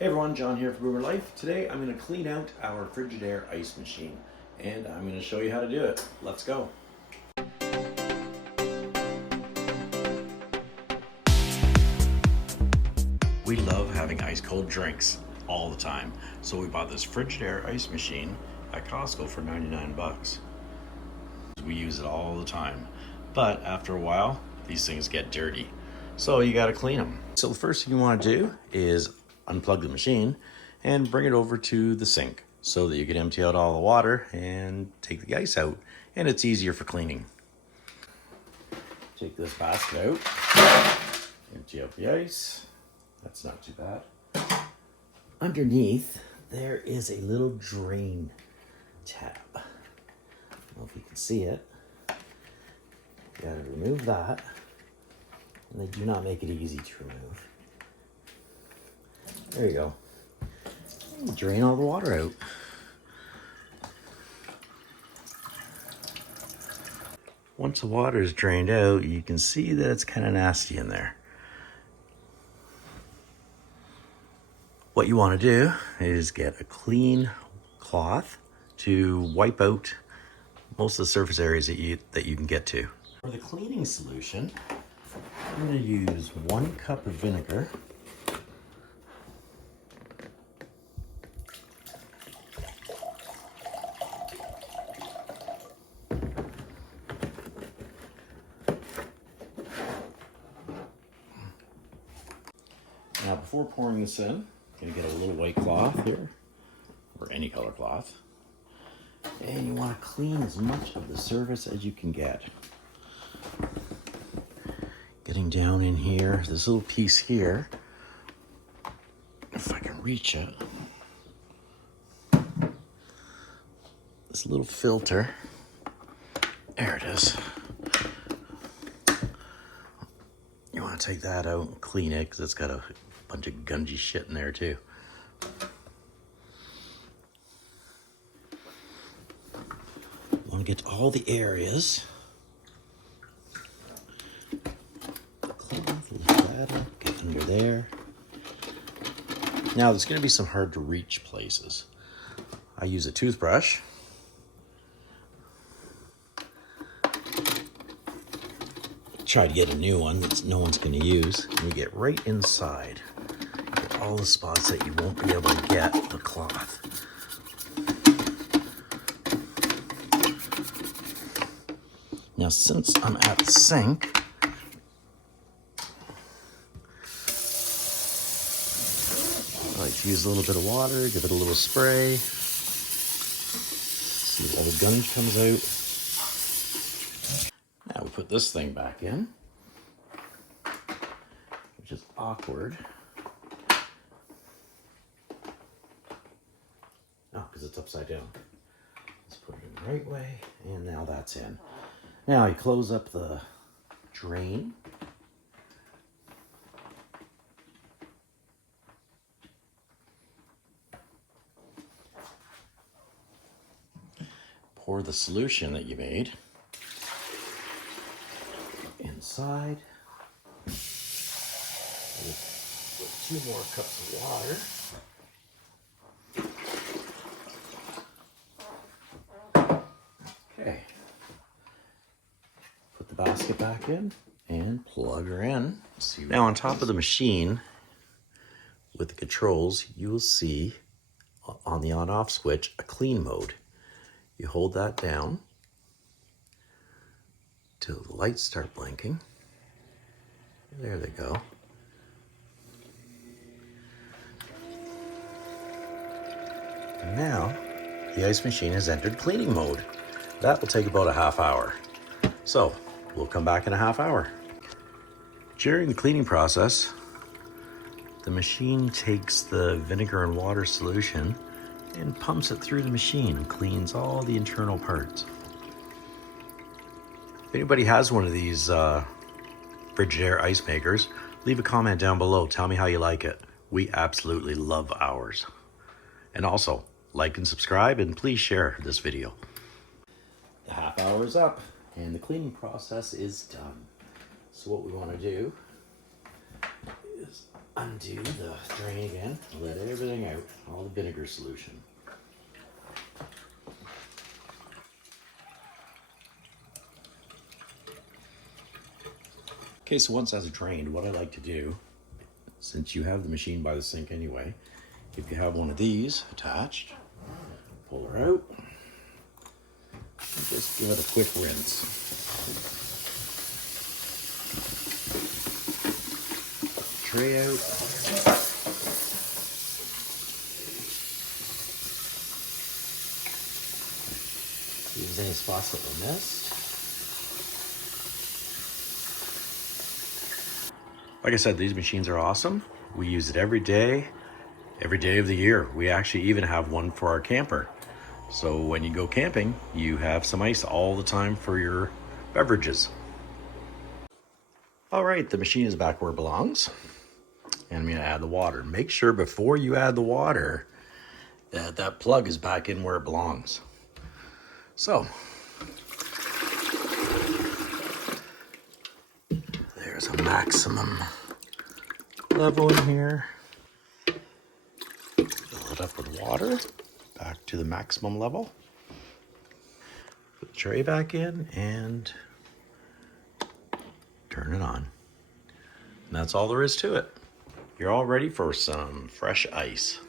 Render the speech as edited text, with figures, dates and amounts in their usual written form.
Hey everyone, John here for Boomer Life. Today I'm going to clean out our Frigidaire ice machine and I'm going to show you how to do it. Let's go. We love having ice cold drinks all the time, so we bought this Frigidaire ice machine at Costco for 99 bucks. We use it all the time, but after a while these things get dirty, so you got to clean them. So the first thing you want to do is unplug the machine and bring it over to the sink so that you can empty out all the water and take the ice out, and it's easier for cleaning. Take this basket out, empty out the ice. That's not too bad. Underneath there is a little drain tab. I don't know if you can see it. You gotta remove that, and they do not make it easy to remove. There you go. Drain all the water out. Once the water is drained out, you can see that it's kind of nasty in there. What you want to do is get a clean cloth to wipe out most of the surface areas that you can get to. For the cleaning solution, I'm going to use 1 cup of vinegar. Now, before pouring this in, I'm going to get a little white cloth here, or any color cloth, and you want to clean as much of the surface as you can get. Getting down in here, this little piece here, if I can reach it, this little filter, there it is. You want to take that out and clean it because it's got a bunch of gungy shit in there too. You want to get to all the areas. Lift that up, get under there. Now there's going to be some hard to reach places. I use a toothbrush. Try to get a new one that no one's going to use. And you get right inside. Get all the spots that you won't be able to get the cloth. Now, since I'm at the sink, I like to use a little bit of water, give it a little spray. See if all the gunge comes out. Now we put this thing back in, which is awkward. Oh, because it's upside down. Let's put it in the right way, and now that's in. Now you close up the drain. Pour the solution that you made inside. Put 2 more cups of water. Okay. Put the basket back in and plug her in. Now on top of the machine with the controls, you will see on the on-off switch a clean mode. You hold that down till the lights start blinking. There they go. And now the ice machine has entered cleaning mode. That will take about a half hour. So we'll come back in a half hour. During the cleaning process, the machine takes the vinegar and water solution and pumps it through the machine and cleans all the internal parts. If anybody has one of these Frigidaire ice makers, leave a comment down below. Tell me how you like it. We absolutely love ours. And also, like and subscribe, and please share this video. The half hour is up, and the cleaning process is done. So what we want to do is undo the drain again, let air everything out, all the vinegar solution. Okay, so once that's drained, what I like to do, since you have the machine by the sink anyway, if you have one of these attached, pull her out, and just give it a quick rinse. Tray out. See if there's any spots that were missed. Like I said, these machines are awesome. We use it every day of the year. We actually even have one for our camper. So when you go camping, you have some ice all the time for your beverages. All right, the machine is back where it belongs. And I'm gonna add the water. Make sure before you add the water that that plug is back in where it belongs. So, there's a maximum level in here. Fill it up with water, back to the maximum level. Put the tray back in and turn it on. And that's all there is to it. You're all ready for some fresh ice.